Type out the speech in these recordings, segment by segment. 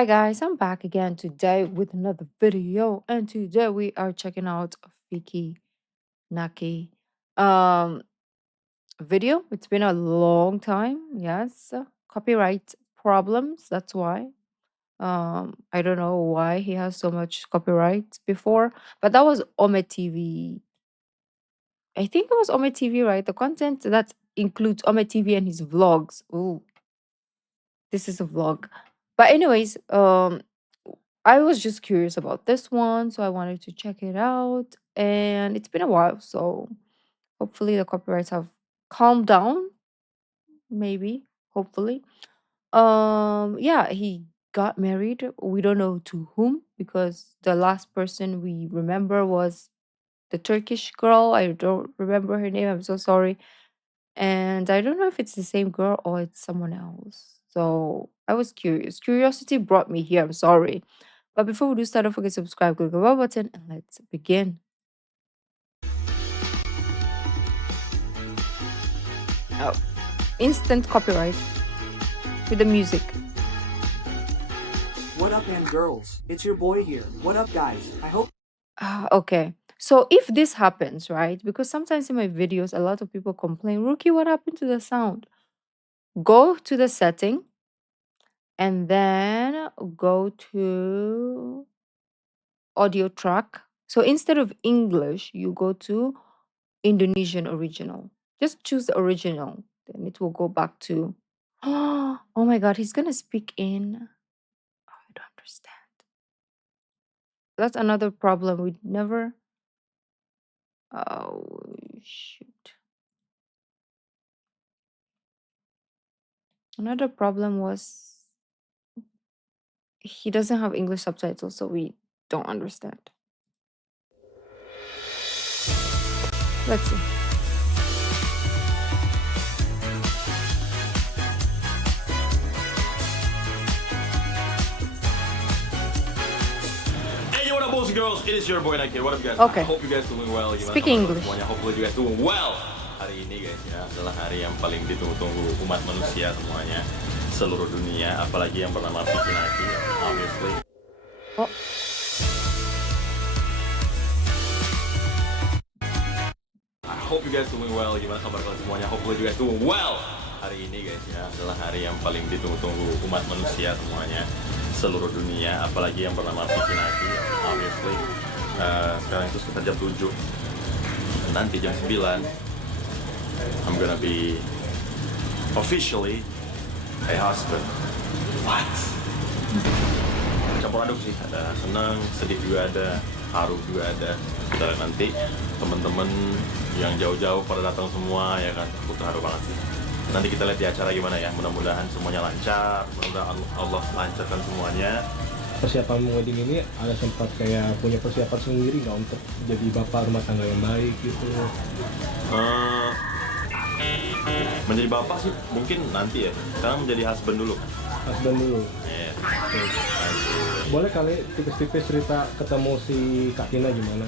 Hi guys, I'm back again today with another video, and today we are checking out Fiki Naki um video. It's been a long time, yes. Copyright problems, that's why. I don't know why he has so much copyright before, but that was Ome TV. I think it was Ome TV, right? The content that includes Ome TV and his vlogs. Oh, this is a vlog. But anyways, I was just curious about this one, so I wanted to check it out. And it's been a while, so hopefully the copyrights have calmed down, maybe, hopefully. Yeah, he got married. We don't know to whom because the last person we remember was the Turkish girl. I don't remember her name. I'm so sorry. And I don't know if it's the same girl or it's someone else. So I was curious. Curiosity brought me here. I'm sorry. But before we do start, don't forget to subscribe, click the bell button, and let's begin. Oh, instant copyright with the music. What up, man, girls? It's your boy here. What up, guys? I hope. Okay. So if this happens, right? Because sometimes in my videos, a lot of people complain, Rookie, what happened to the sound? Go to the setting and then go to audio track. So instead of English, you go to Indonesian original. Just choose the original. Then it will go back to. Oh my God, he's gonna speak in. Oh, I don't understand. That's another problem. We never. Oh shoot. Another problem was he doesn't have English subtitles, so we don't understand. Let's see. Hey, what up, boys and girls? It is your boy Nike. What up, guys? Okay. I hope you guys doing well. Gimana Speak kabar English. semuanya? Hopefully you guys doing well. Hari ini guys ya adalah hari yang paling ditunggu-tunggu umat manusia semuanya, seluruh dunia, apalagi yang bernama Fiki Naki, obviously. Oh, I hope you guys doing well. Gimana kabar kalian semuanya? Hopefully you guys doing well. Hari ini guys ya adalah hari yang paling ditunggu-tunggu umat manusia semuanya, seluruh dunia, apalagi yang bernama Fiki Naki, obviously. Sekarang itu sekitar jam 7. Nanti jam 9 I'm gonna be officially a husband. What? Campur aduk sih, ada senang, sedih juga ada, haru juga ada. Dan nanti temen-temen yang jauh-jauh pada datang semua ya kan, aku terharu banget sih. Nanti kita lihat di acara gimana ya, mudah-mudahan semuanya lancar, mudah-mudahan Allah lancarkan semuanya. Persiapan wedding ini ada sempat kayak punya persiapan sendiri nggak untuk jadi bapak rumah tangga yang baik gitu? Menjadi bapak sih mungkin nanti ya, sekarang menjadi husband dulu. Husband dulu. Yeah. Oke. Boleh kali tipis-tipis cerita ketemu si Kak Tina gimana?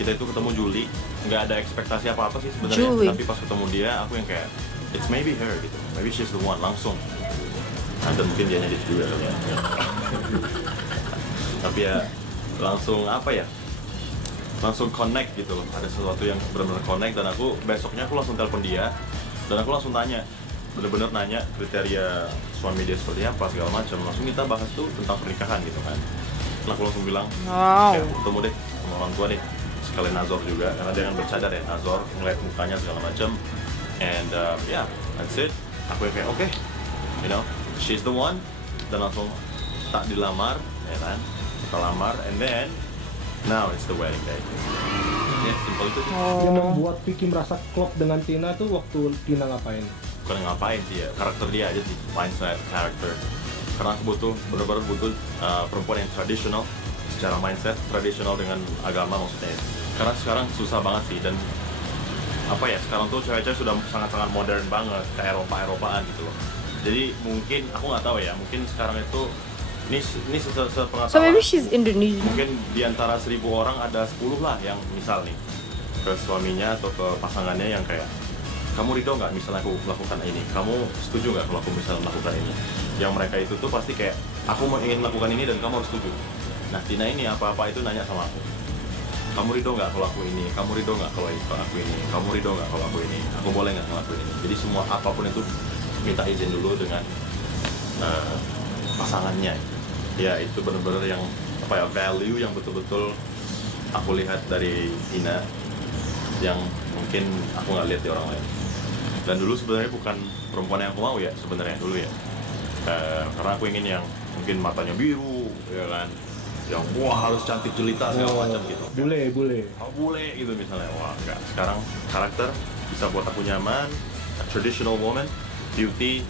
Kita itu ketemu Juli, nggak ada ekspektasi apa-apa sih Juli. sebenarnya, tapi pas ketemu dia aku yang kayak it's maybe her gitu, maybe she's the one, langsung. Dan mungkin dia nyedih juga kali ya. Tapi ya langsung apa ya, langsung connect gitu loh, ada sesuatu yang benar-benar connect. Dan aku besoknya aku langsung telepon dia dan aku langsung tanya, bener-bener nanya kriteria suami dia seperti apa segala macam. Langsung kita bahas tuh tentang pernikahan gitu kan. Dan aku langsung bilang, wow. kayak ketemu deh sama orang tua deh, sekalian Nazor juga karena dia kan bercadar ya, Nazor ngeliat mukanya segala macam. And yeah, that's it. Aku yang kayak oke, you know, she's the one. Dan langsung tak dilamar ya kan, kita lamar, and then now it's the wedding day. Ya, simpel itu sih. Yang Oh, membuat Vicky merasa klop dengan Tina tuh waktu Tina ngapain? Bukan ngapain sih ya, karakter dia aja sih, mindset, karakter. Karena aku butuh, benar-benar butuh perempuan yang tradisional secara mindset, tradisional dengan agama maksudnya. Karena sekarang susah banget sih, dan apa ya, sekarang tuh cewek-cewek sudah sangat-sangat modern banget, kayak Eropa-Eropaan gitu loh. Jadi mungkin aku nggak tahu ya, mungkin sekarang itu ini so sepengetahuan maybe she's Indonesian. mungkin di antara 1000 orang ada 10 lah yang misal nih ke suaminya atau ke pasangannya yang kayak, kamu ridho nggak misalnya aku melakukan ini, kamu setuju nggak kalau aku misalnya melakukan ini. yang mereka itu tuh pasti kayak aku mau ingin melakukan ini dan kamu harus setuju. Nah Tina ini apa-apa itu nanya sama aku, kamu ridho nggak kalau aku ini, kamu ridho nggak kalau aku ini, kamu ridho nggak kalau aku ini, aku boleh nggak ngelakuin ini. Jadi semua apapun itu minta izin dulu dengan pasangannya. Ya itu benar-benar yang apa ya, value yang betul-betul aku lihat dari Tina yang mungkin aku nggak lihat di orang lain. Dan dulu sebenarnya bukan perempuan yang aku mau ya sebenarnya dulu ya, karena aku ingin yang mungkin matanya biru ya kan, yang wah harus cantik jelita segala macam gitu. Bule gitu misalnya. Wah enggak, sekarang karakter bisa buat aku nyaman, a traditional woman, beauty,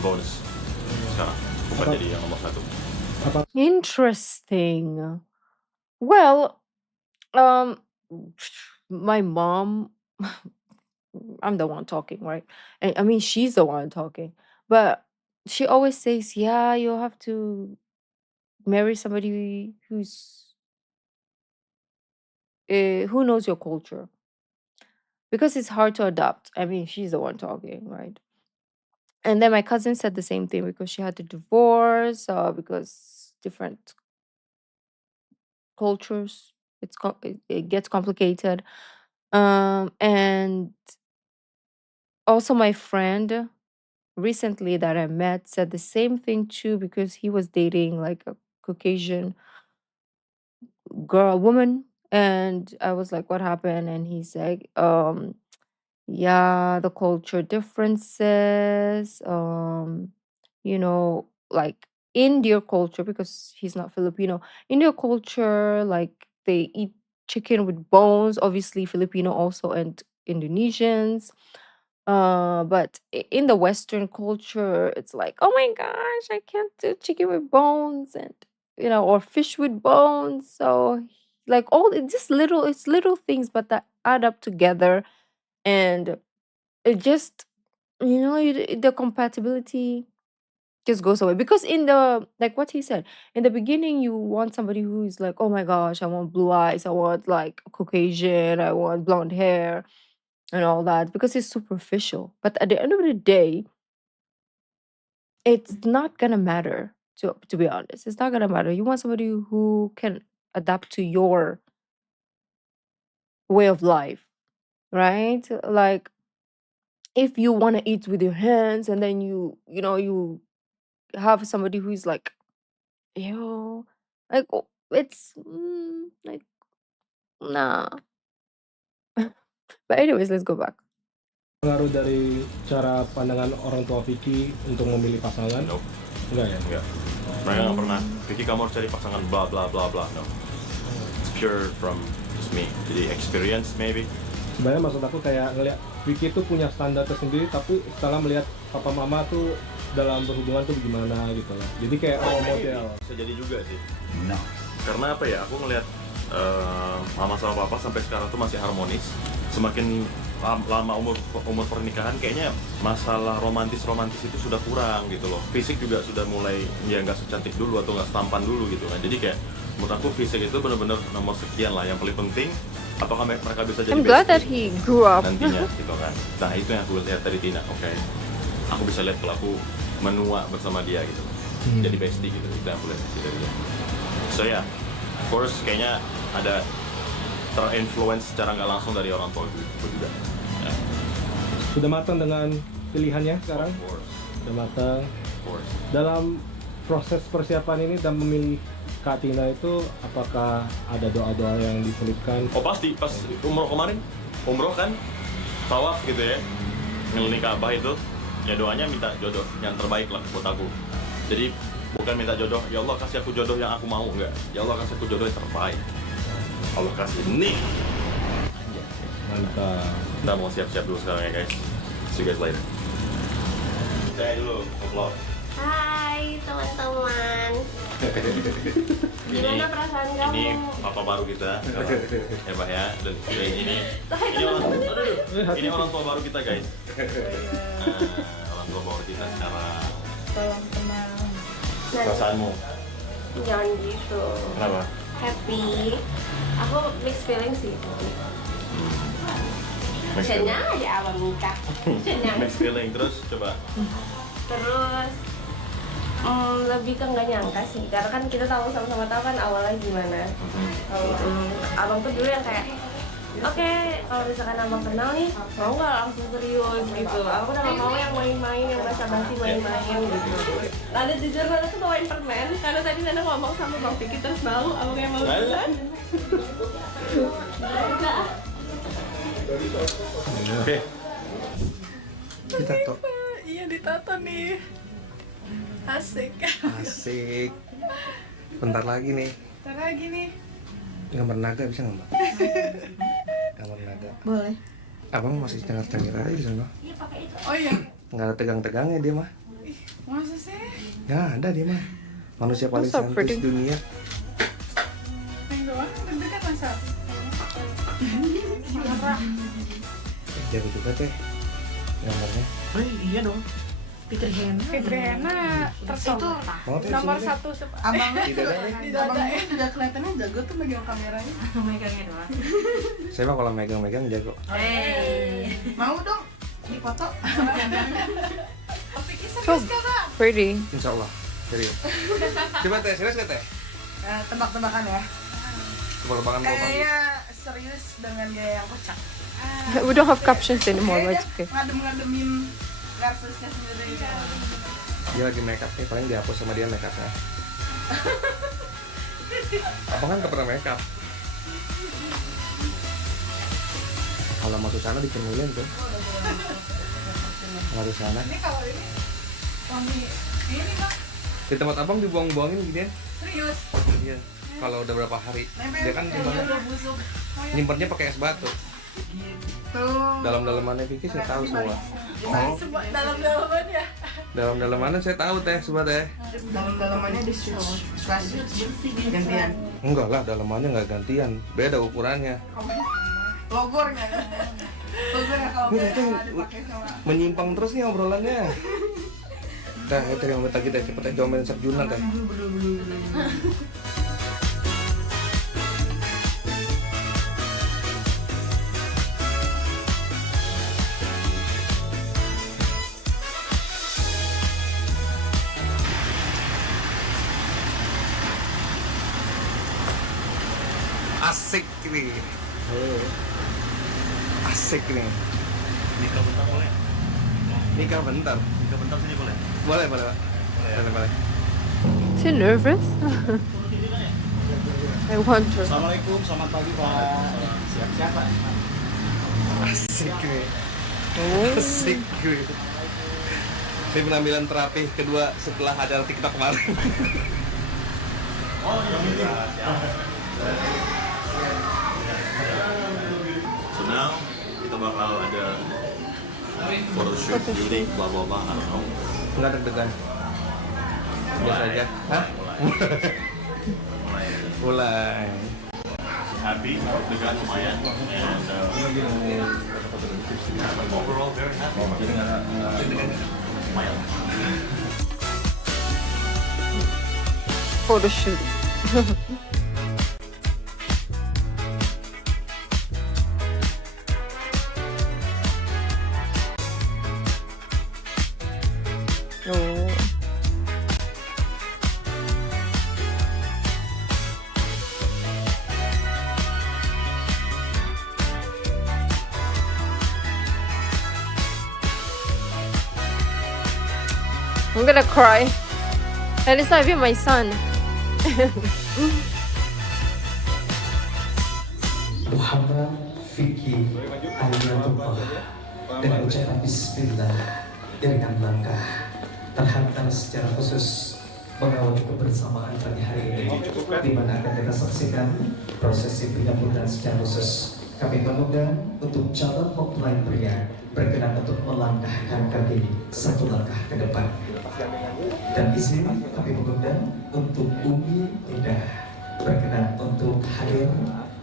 bonus. Sekarang bukan jadi yang nomor satu. Interesting. Well, um, my mom, I'm the one talking, right? And I mean, she's the one talking, but she always says, "Yeah, you have to marry somebody who knows your culture because it's hard to adapt." I mean, she's the one talking, right? And then my cousin said the same thing because she had to divorce because different cultures. It gets complicated. And also my friend recently that I met said the same thing too because he was dating like a Caucasian woman, and I was like, "What happened?" And he said, yeah, the culture differences, like in their culture, because he's not Filipino, in their culture, like they eat chicken with bones, obviously Filipino also and Indonesians. But in the Western culture, it's like, oh my gosh, I can't do chicken with bones, and or fish with bones. So like it's little things, but that add up together, and it just the compatibility just goes away, because in the like what he said in the beginning, you want somebody who is like, oh my gosh, I want blue eyes, I want like Caucasian, I want blonde hair and all that, because it's superficial. But at the end of the day, it's not gonna matter. To be honest, it's not gonna matter. You want somebody who can adapt to your way of life, right? Like if you want to eat with your hands, and then you have somebody who is like, ew, like it's like, nah. But anyways, let's go back. Pengaruh dari cara pandangan orang tua Vicky untuk memilih pasangan? Nope. Enggak ya? Enggak. Mereka nggak pernah, Vicky kamu harus cari pasangan bla bla bla bla. No. It's pure from just me. Jadi experience maybe. Sebenarnya maksud aku kayak ngeliat Vicky itu punya standar tersendiri, tapi setelah melihat papa mama tuh dalam berhubungan tuh gimana gitu lah. Jadi kayak model. Bisa jadi juga sih. No. Karena apa ya, aku ngeliat mama sama papa sampai sekarang tuh masih harmonis. Semakin lama umur pernikahan, kayaknya masalah romantis itu sudah kurang gitu loh. Fisik juga sudah mulai ya nggak secantik dulu atau nggak setampan dulu gitu kan. Jadi kayak menurut aku fisik itu benar-benar nomor sekian lah. Yang paling penting apakah mereka bisa jadi I'm glad that he grew up. nantinya gitu kan. Nah itu yang aku lihat dari Tina. Oke, aku bisa lihat kalau aku menua bersama dia gitu, jadi bestie gitu. Itu yang aku lihat dari dia. So ya, of course kayaknya ada terinfluence secara nggak langsung dari orang tua gue juga. Ya. Sudah matang dengan pilihannya sekarang? Of course. Sudah matang. Of course. Dalam proses persiapan ini dan memilih Kak Tina itu, apakah ada doa-doa yang diselipkan? Oh pasti, pas umroh kemarin, umroh kan, tawaf gitu ya, ngeliling Ka'bah itu, ya doanya minta jodoh yang terbaik lah buat aku. Jadi bukan minta jodoh, ya Allah kasih aku jodoh yang aku mau, enggak. Ya Allah kasih aku jodoh yang terbaik. Allah kasih nih. Mantap. Kita mau siap-siap dulu sekarang ya guys. See you guys later. Saya dulu, vlog. Hai teman-teman. Gimana perasaan kamu? Ini papa baru kita, ya Pak ya. Dan ini orang tua baru kita guys. Orang tua baru kita secara Tolong tenang. perasaanmu. Jangan gitu. Kenapa? Happy. Aku mixed feeling sih. Mixed Senang aja awal nikah. Senang. Mixed feeling terus coba. Terus Lebih ke nggak nyangka sih, karena kan kita sama-sama tahu kan awalnya gimana. Abang tuh dulu yang kayak, oke, kalau misalkan abang kenal nih, mau nggak langsung serius gitu. Aku udah nggak mau yang main-main, yang basa-basi main-main gitu. Lalu jujur Nana tuh bawain permen, karena tadi Nana ngomong sama Bang Vicky terus mau, abang yang mau duluan. Oke. Ditato. Iya ditato nih. Asik. Asik. Bentar lagi nih. Ntar lagi nih. Gambar naga bisa nggak, Mbak? Gambar naga. Boleh. Abang masih cengar-cengir aja di sana. Oh iya. Nggak ada tegang-tegangnya dia mah. Masa sih? Ya ada dia mah. Manusia paling That's so santai pretty. dunia. Yang doang deg-degan masa. Marah. Jago juga teh gambarnya. Iya dong. Fitri Hena Tersorta. Mau teh Nomor sini, teh. 1 sepak. abangnya Tidak ada. Di dada ya juga kelihatannya jago tuh megang kameranya. megangnya doang. Saya mah kalau megang-megang jago. Mau dong dipoto. Tapi kisah So pretty. Insya Allah. Serius. Coba teh, serius nggak teh? Tebak-tebakan ya. Tebak-tebakan mau bang. Kayaknya serius dengan gaya yang kocak. We don't have captions anymore, but it's okay. Ngadem-ngademin versusnya sendiri. Dia lagi make up nih, paling dihapus sama dia make upnya. Abang kan nggak pernah make up. Kalau mau sana dicemilin tuh. Kalau sana. Ini kalau ini wangi ini Bang, Di tempat abang dibuang-buangin gini ya? serius. Iya. Kalau udah berapa hari, dia kan Kayaknya gimana? udah busuk. Nyimpennya pakai es batu. Tuh. Dalam-dalamannya Vicky saya tahu semua. Gimana sih buat dalam-dalamannya? Dalam-dalamannya saya tahu teh, semua teh. Dalam-dalamannya di switch gantian. Enggak lah, dalamannya nggak gantian. Beda ukurannya. Logornya. Logornya kalau Ini beda tuh dipakai sama. menyimpang terus nih obrolannya. Teh, terima minta kita cepet teh jomelin Sarjuna teh. Asik ini. Asik nih. Nikah bentar boleh? Nikah bentar. Nikah bentar sini boleh? Boleh, boleh, Pak. Boleh. Is he nervous? I wonder. Assalamualaikum, selamat pagi Pak. Siap-siap Pak. Asik nih. Oh. Asik nih. Ini penampilan terapi kedua setelah acara TikTok kemarin. So now kita bakal ada photoshoot unik bla bla bla, I don't know. Enggak deg-degan. Biasa aja. Hah? Mulai. Happy, deg-degan lumayan, and overall very happy. Jadi nggak lumayan. Photo shoot. Oh. I'm gonna cry. And it's not even my son. Muhammad Vicky Ayatullah dengan ucapan Bismillah dengan langkah terhantar secara khusus mengawali kebersamaan pagi hari ini di mana akan kita saksikan prosesi penyambutan secara khusus. Kami mengundang untuk calon mempelai pria berkenan untuk melangkahkan kaki satu langkah ke depan. Dan izin kami mengundang untuk Umi Indah berkenan untuk hadir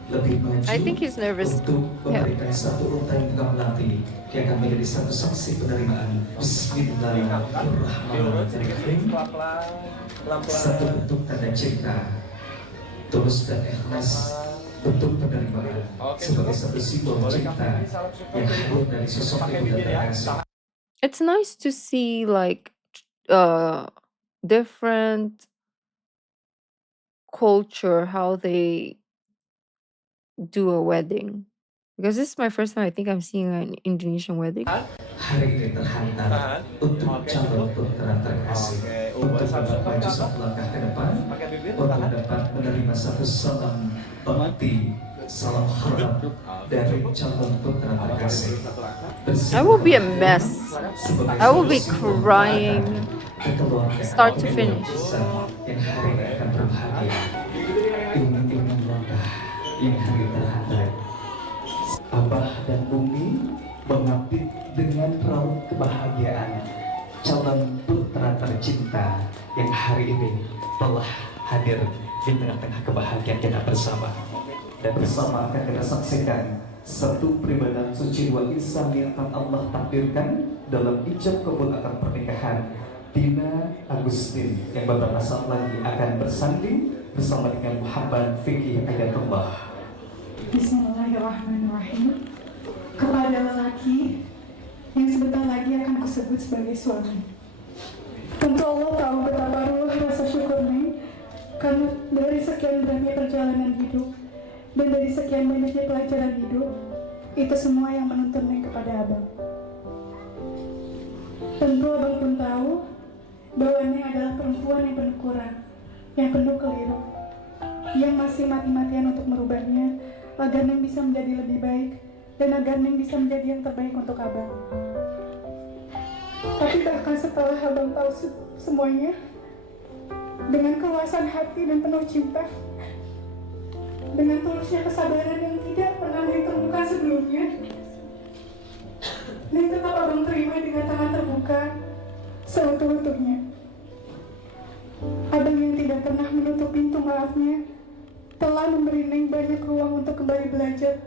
lebih maju I think he's nervous. untuk memberikan satu urutan bunga melati yang akan menjadi satu saksi penerimaan. Bismillahirrahmanirrahim. Satu bentuk tanda cinta tulus dan ikhlas, bentuk penerimaan sebagai satu simbol cinta yang hadir dari sosok ibu dan terkasih. It's nice to see like uh different culture how they do a wedding. Because this is my first time I think I'm seeing an Indonesian wedding. Hari ini terhantar untuk calon putra terkasih untuk dapat maju satu langkah ke depan, untuk dapat menerima satu salam bakti, salam harap dari calon putra terkasih. I will be a mess. I will be crying start to finish. Yang hari ini akan berbahagia. Ingin langkah yang hari terhantar. Abah dan Umi mengabdi dengan raut kebahagiaan calon putra tercinta yang hari ini telah hadir di tengah-tengah kebahagiaan kita bersama. Dan bersama akan kita saksikan satu peribadahan suci wal ihsan yang akan Allah takdirkan dalam ijab kabul akad pernikahan Dina Agustin yang beberapa saat lagi akan bersanding bersama dengan Muhammad Fikih Ayatullah. Bismillahirrahmanirrahim. Kepada lelaki yang sebentar lagi akan kusebut sebagai suami. Tentu Allah tahu betapa ruh rasa syukurnya karena dari sekian berani perjalanan hidup dan dari sekian banyaknya pelajaran hidup, itu semua yang menuntun Neng kepada Abang. Tentu Abang pun tahu bahwa Neng adalah perempuan yang penuh kurang, yang penuh keliru, yang masih mati-matian untuk merubahnya agar Neng bisa menjadi lebih baik dan agar Neng bisa menjadi yang terbaik untuk Abang. Tapi bahkan setelah Abang tahu semuanya, dengan keluasan hati dan penuh cinta, dengan tulusnya kesabaran yang tidak pernah Neng temukan sebelumnya, Neng tetap Abang terima dengan tangan terbuka seutuh-utuhnya. Abang yang tidak pernah menutup pintu maafnya telah memberi Neng banyak ruang untuk kembali belajar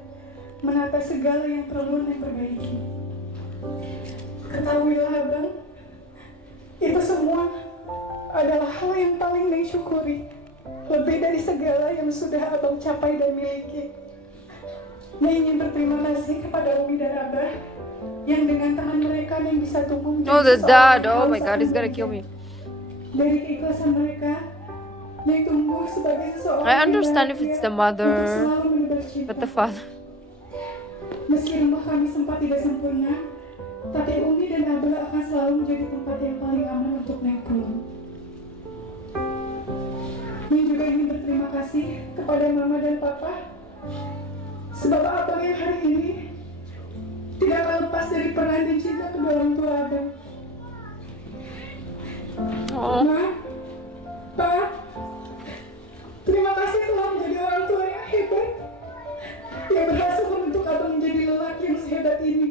menata segala yang perlu Neng perbaiki. Ketahuilah Abang, itu semua adalah hal yang paling Neng syukuri, lebih dari segala yang sudah Abang capai dan miliki. Neng ingin berterima kasih kepada Umi dan Abah yang dengan tangan mereka Neng bisa tumbuh menjadi Oh, the dad. seorang Oh my yang god, he's gonna baik. kill me. Dari keikhlasan mereka, Neng tumbuh sebagai seseorang I yang understand if bahagia it's the untuk mother, selalu menebar cinta. but the father. Meski rumah kami sempat tidak sempurna, tapi Umi dan Abah akan selalu menjadi tempat yang paling aman untuk Neng pulang. Neng juga ingin berterima kasih kepada Mama dan Papa, sebab Abang yang hari ini tidak akan lepas dari peran dan cinta kedua orang tua Abang. Oh. Ma, Pa, terima kasih telah menjadi orang tua yang hebat, yang berhasil membentuk Abang menjadi lelaki yang sehebat ini.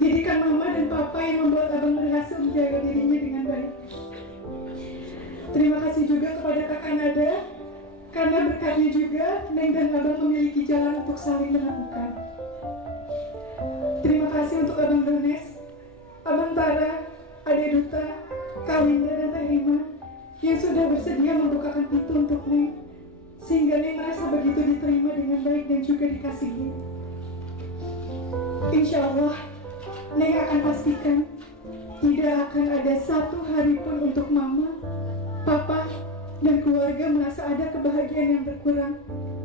Jadikan Mama dan Papa yang membuat Abang berhasil menjaga dirinya dengan baik. Terima kasih juga kepada Kakak Nada, karena berkatnya juga Neng dan Abang memiliki jalan untuk saling menemukan. Terima kasih untuk Abang Dones, Abang Tara, Ade Duta, Kak Winda dan Teh Rima yang sudah bersedia membukakan pintu untuk Neng, sehingga Neng merasa begitu diterima dengan baik dan juga dikasihi. Insya Allah, Neng akan pastikan tidak akan ada satu hari pun untuk Mama, Papa, dan keluarga merasa ada kebahagiaan yang berkurang,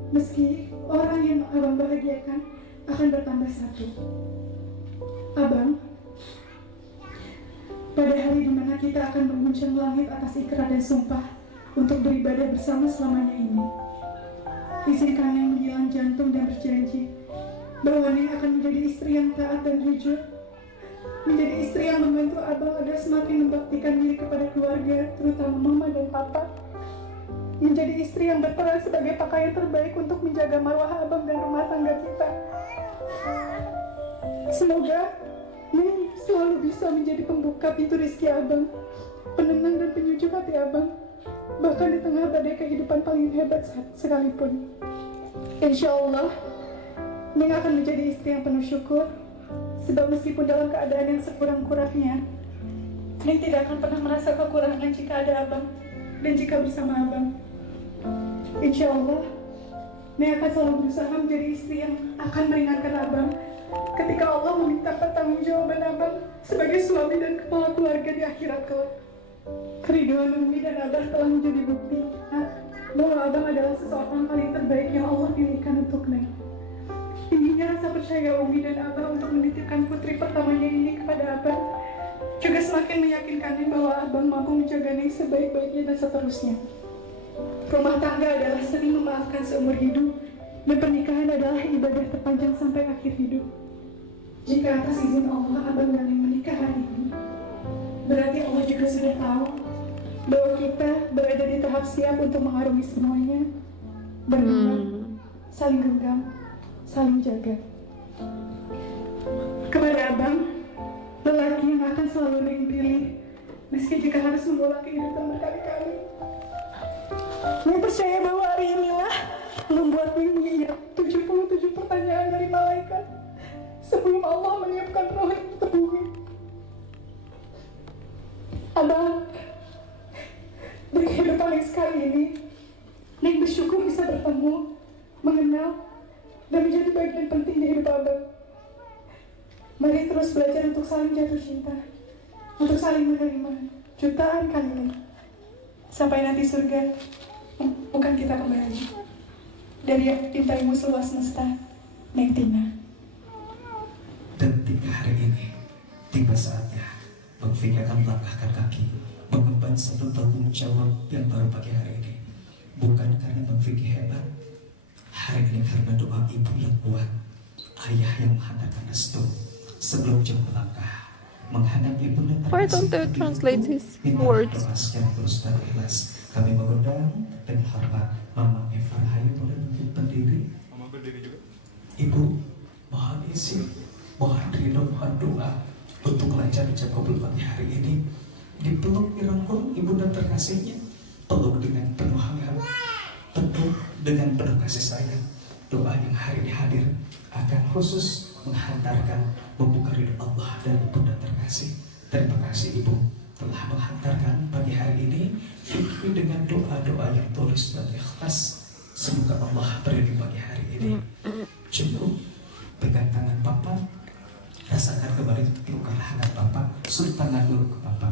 meski orang yang Abang bahagiakan akan bertambah satu. Abang, pada hari dimana kita akan menguncang langit atas ikrar dan sumpah untuk beribadah bersama selamanya ini, izinkan Neng menghilang jantung dan berjanji bahwa Neng akan menjadi istri yang taat dan jujur, menjadi istri yang membantu Abang agar semakin membaktikan diri kepada keluarga, terutama Mama dan Papa, menjadi istri yang berperan sebagai pakaian terbaik untuk menjaga marwah Abang dan rumah tangga kita. Semoga Neng selalu bisa menjadi pembuka pintu rezeki Abang, penenang dan penyujuk hati Abang, bahkan di tengah badai kehidupan paling hebat sekalipun. Insya Allah, Neng akan menjadi istri yang penuh syukur, sebab meskipun dalam keadaan yang sekurang-kurangnya, Neng tidak akan pernah merasa kekurangan jika ada Abang dan jika bersama Abang. Insya Allah, Neng akan selalu berusaha menjadi istri yang akan meringankan Abang ketika Allah meminta pertanggungjawaban Abang sebagai suami dan kepala keluarga di akhirat kelak. Keriduan Umi dan Abah telah menjadi bukti bahwa Abang adalah seseorang paling terbaik yang Allah pilihkan untuk Neng. Tingginya rasa percaya Umi dan Abah untuk menitipkan putri pertamanya ini kepada Abang juga semakin meyakinkan Neng bahwa Abang mampu menjaga Neng sebaik-baiknya dan seterusnya. Rumah tangga adalah seni memaafkan seumur hidup, dan pernikahan adalah ibadah terpanjang sampai akhir hidup. Jika atas izin Allah Abang dan Neng menikah hari ini, berarti Allah juga sudah tahu bahwa kita berada di tahap siap untuk mengarungi semuanya, bergenggam, saling genggam, saling jaga. Kepada Abang, lelaki yang akan selalu Neng pilih, meski jika harus mengulang kehidupan berkali-kali. Neng percaya bahwa hari inilah membuat Neng mengingat 77 pertanyaan dari malaikat sebelum Allah meniupkan roh ke bumi. Abang, di kehidupan Neng sekali ini, Neng bersyukur bisa bertemu, mengenal, dan menjadi bagian penting di hidup Abang. Mari terus belajar untuk saling jatuh cinta, untuk saling menerima jutaan kali lagi. Sampai nanti surga, bukan kita kembali. Dari Intaimu seluas semesta, Neng Tina. Dan tiga hari ini, tiba saatnya Bang Vicky akan melangkahkan kaki mengemban satu tanggung jawab yang baru pagi hari ini. Bukan karena Bang Vicky hebat, hari ini karena doa ibu yang kuat, ayah yang menghantarkan restu sebelum jauh melangkah menghadap ibu dan Why don't they translate his words? doa secara terus dan ikhlas. Kami mengundang dengan hormat Mama Eva Rahayu, boleh mungkin berdiri. Mama berdiri juga. Ibu, mohon izin, mohon ridho, mohon doa untuk lancar ijab kabul pagi hari ini. Dipeluk, dirangkul ibu dan terkasihnya, peluk dengan penuh hangat, peluk dengan penuh kasih sayang. Doa yang hari ini hadir akan khusus menghantarkan membuka ridho Allah dan ibu dan terkasih. Terima kasih ibu telah menghantarkan pagi hari ini Fikri dengan doa-doa yang tulus dan ikhlas. Semoga Allah beri pagi hari ini. Cukup pegang tangan Papa, rasakan kembali pelukan hangat Papa, suri tangan dulu ke Papa.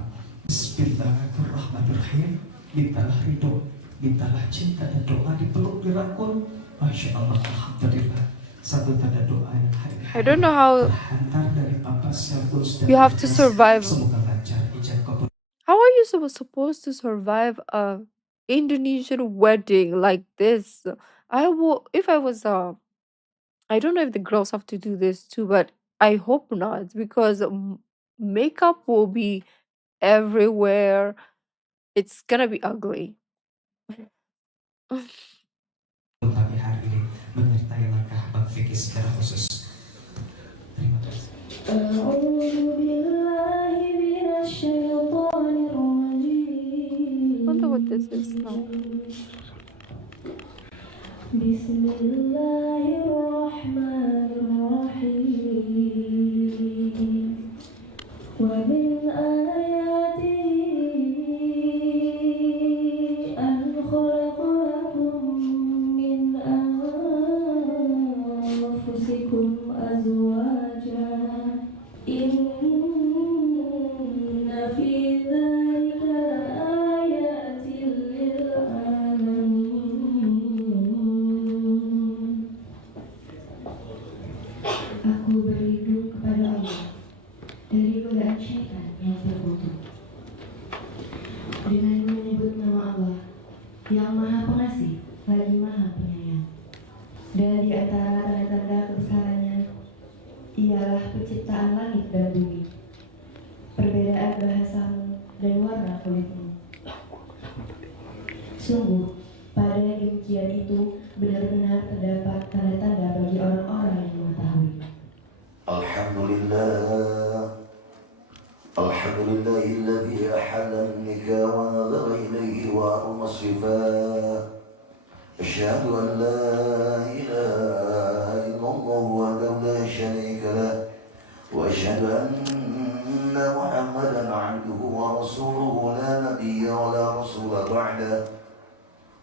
Bismillahirrahmanirrahim. Mintalah ridho, mintalah cinta dan doa, dipeluk, dirangkul. Masya Allah, alhamdulillah. Satu tanda doa yang hari-hari I don't know how terhantar dari Papa secara tulus dan you have to ikhlas. survive. Semoga lancar ijab kabul. How are you supposed to survive a Indonesian wedding like this? If I was I don't know if the girls have to do this too, but I hope not because makeup will be everywhere. It's gonna be ugly. Pagi hari ini menyertai langkah Bang Vicky secara khusus. Terima kasih. I wonder what this is now. Bismillahirrahmanirrahim. Wa min ayatihi an khalaqakum min anfusikum azwajan. Inna fi dzalika laayatin lil alamin. Aku berlindung kepada Allah dari godaan syaitan yang terkutuk dengan menyebut nama Allah yang Maha Pengasih lagi Maha Penyayang. Dan di antara tanda-tanda kebesarannya ialah penciptaan langit dan bumi, perbedaan bahasamu dan warna kulitmu. Sungguh, pada demikian itu benar-benar terdapat tanda-tanda bagi orang-orang yang mengetahui. Alhamdulillahilladzi ahalla an-nikah wa nadhara ilayhi wa arama as-sifat. Asyhadu an la ilaha illallah wahdahu la syarika lah wa asyhadu anna Muhammadan 'abduhu wa rasuluhu la nabiyya wa la rasula ba'da.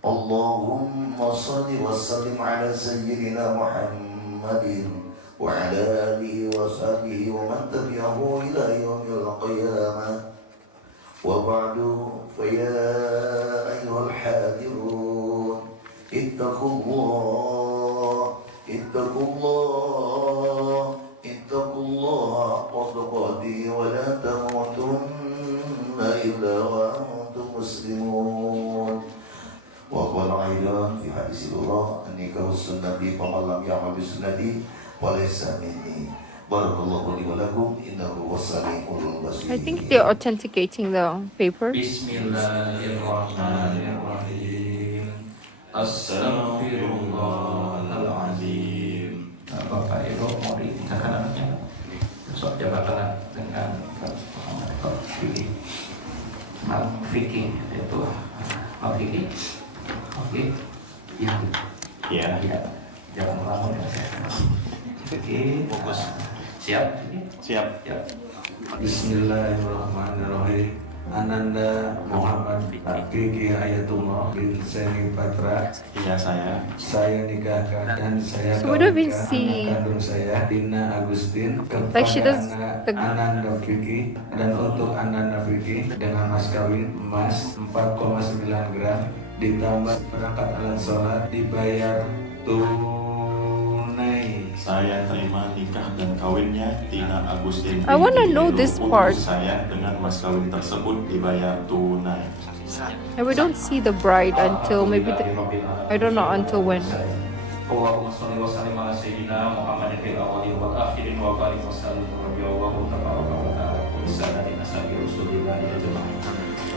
Allahumma shalli wa sallim ala sayyidina Muhammadin wa ala alihi wa sahbihi wa man tabi'ahu ila yaumil qiyamah. وبعد فيا أيها الحاضرون اتقوا الله اتقوا الله اتقوا الله حق تقاته ولا تموتن إلا وأنتم مسلمون. وقال أيضا في حديث الله النكاح السنة فمن لم يعمل بالسنة فليس مني. بارك الله لي ولكم إنه هو السميع البصير. I think they're authenticating the paper. Bismillahirrahmanirrahim. Astagfirullahaladzim. Bapak Ibu mau dinikahkan anaknya? Sok jabatan dengan Vicky. Vicky itu Vicky. Oke. Ya. Iya. Ya. Jangan lama ya. Oke, fokus. Siap? Siap. Ya. Bismillahirrahmanirrahim. Ananda Muhammad Vicky Ayatullah bin Seni Patra. Iya saya. Saya nikahkan dan saya So we don't even kawinkan see- anak kandung saya Dina Agustin Like she kepada does anak the- Ananda Vicky, dan untuk Ananda Vicky dengan mas kawin emas 4,9 gram ditambah perangkat alat sholat dibayar tunai. Saya terima nikah dan kawinnya Tina Agustin. I wanna binti know Wilu this untuk part. Saya dengan mas kawin tersebut dibayar tunai. And we don't see the bride until maybe I don't know until when. Allahumma shalli wa sallim ala sayyidina Muhammadin fil awwalin wal akhirin wa barik wa sallim rabbiyahu tabaraka wa ta'ala wa sanadina sabi rasulillah ajma'in.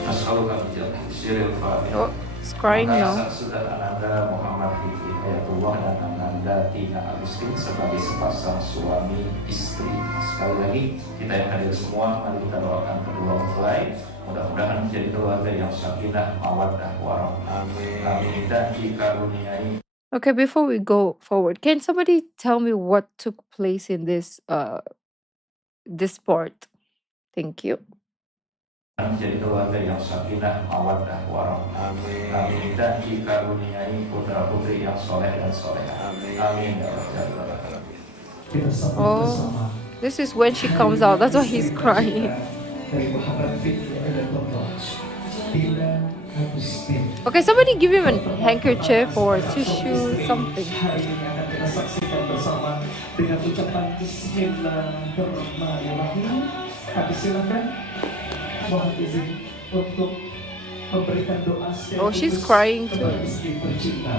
As'aluka bi sirril fatihah. Oh, it's crying now. Sudah Ananda Muhammad Vicky Ayatullah dan Ananda Tina Agustin sebagai sepasang suami istri. Sekali lagi kita yang hadir semua, mari kita doakan kedua mempelai. Mudah-mudahan menjadi keluarga yang sakinah, mawaddah, warahmah. Amin. Dan dikaruniai. Okay, before we go forward, can somebody tell me what took place in this part? Thank you. Menjadi keluarga yang sakinah, mawaddah, warahmah. Amin. Dan dikaruniai putra-putri yang soleh dan soleha. Amin. Ya Rabbal Alamin. Kita sambut Oh, bersama this is when she comes out. That's why he's crying. dari Muhammad Vicky Ayatullah Tina Agustin. Okay, somebody give him a handkerchief or tissue, something. Hari ini akan kita saksikan bersama dengan ucapan Bismillahirrahmanirrahim. Kami silakan mohon izin untuk memberikan doa Oh, she's crying too. kepada istri tercinta.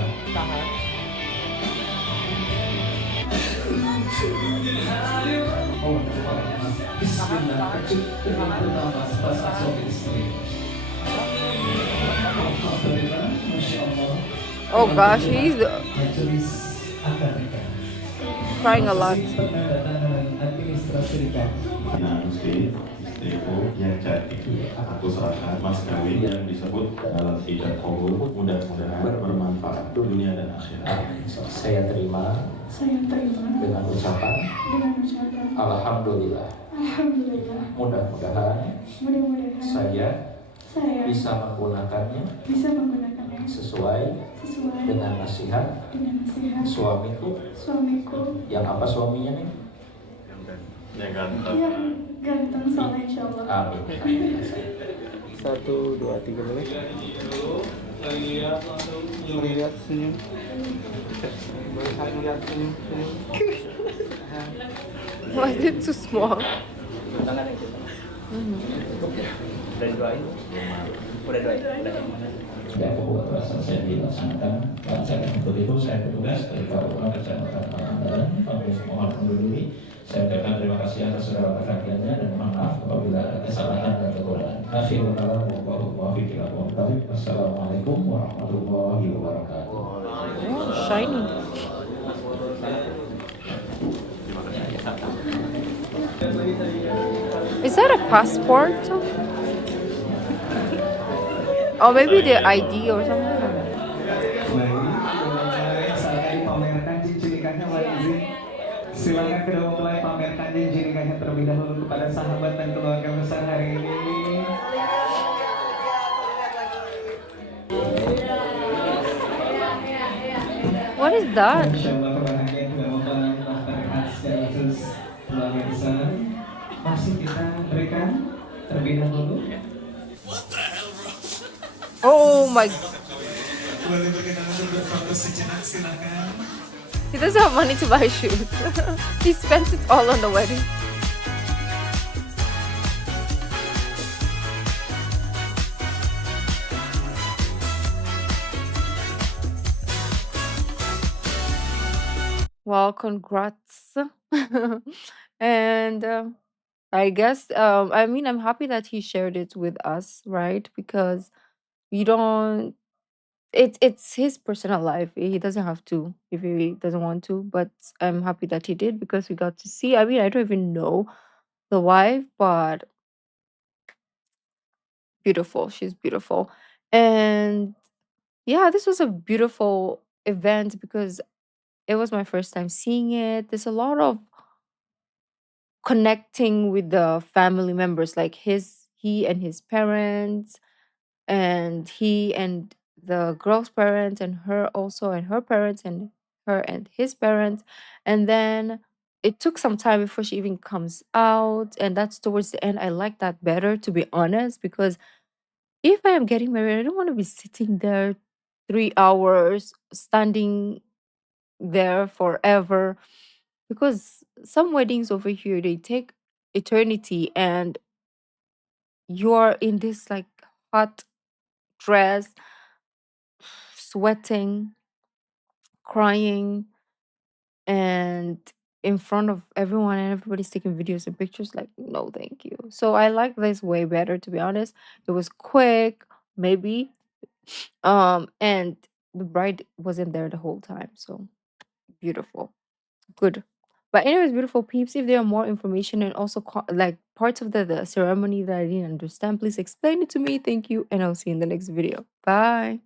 Bismillah, kecil dengan bernama sepasang suami istri. Alhamdulillah, Masya Allah. Oh gosh, he's Majelis akad nikah. crying a lot. Penandatanganan administrasi nikah. Tina Agustin, istriku yang cantik, aku serahkan mas kawin yang disebut dalam ijab kabul. Mudah-mudahan bermanfaat dunia dan akhirat. Saya terima dengan ucapan Alhamdulillah. Mudah-mudahan saya bisa menggunakannya sesuai dengan nasihat suamiku. Yang apa suaminya nih? Yang ganteng. Ganteng soleh insyaallah. Amin. 1, 2, 3 boleh? Melihat senyum. Boleh saling melihat senyum. Why is it too small? Tangan yang kita. Udah doain? Udah doain? Dan pokok selesai dilaksanakan dan saya untuk itu saya bertugas dari Kabupaten Kecamatan Pangandaran. Kami mohon undur diri. Saya ucapkan terima kasih atas segala perhatiannya dan mohon maaf apabila ada kesalahan dan kekurangan. Akhirul kalam wa Wassalamualaikum warahmatullahi wabarakatuh. Oh, shiny. Is that a passport? Or maybe their ID or something? Baik, saatnya dipamerkan cincin nikahnya, mohon izin. Silakan kedua mempelai pamerkan cincin nikahnya terlebih dahulu kepada sahabat dan keluarga besar hari ini. What is that? Insya Allah kebahagiaan kedua mempelai telah terlihat secara khusus keluarga besar. Masih kita berikan terlebih dahulu my. He doesn't have money to buy shoes. He spent it all on the wedding. Well, congrats. And I guess I mean I'm happy that he shared it with us, right? Because you don't it's his personal life. He doesn't have to if he doesn't want to, but I'm happy that he did because we got to see. I mean, I don't even know the wife, but beautiful. She's beautiful. And yeah, this was a beautiful event because it was my first time seeing it. There's a lot of connecting with the family members, like he and his parents, and he and the girl's parents, and her also, and her parents, and her and his parents. And then it took some time before she even comes out, and that's towards the end. I like that better, to be honest, because if I am getting married, I don't want to be sitting there 3 hours, standing there forever, because some weddings over here they take eternity, and you're in this like hot dress, sweating, crying, and in front of everyone, and everybody's taking videos and pictures. Like, no, thank you. So I like this way better, to be honest. It was quick, maybe, and the bride wasn't there the whole time. So beautiful, good. But anyways, beautiful peeps, if there are more information and also like parts of the ceremony that I didn't understand, please explain it to me. Thank you, and I'll see you in the next video. Bye.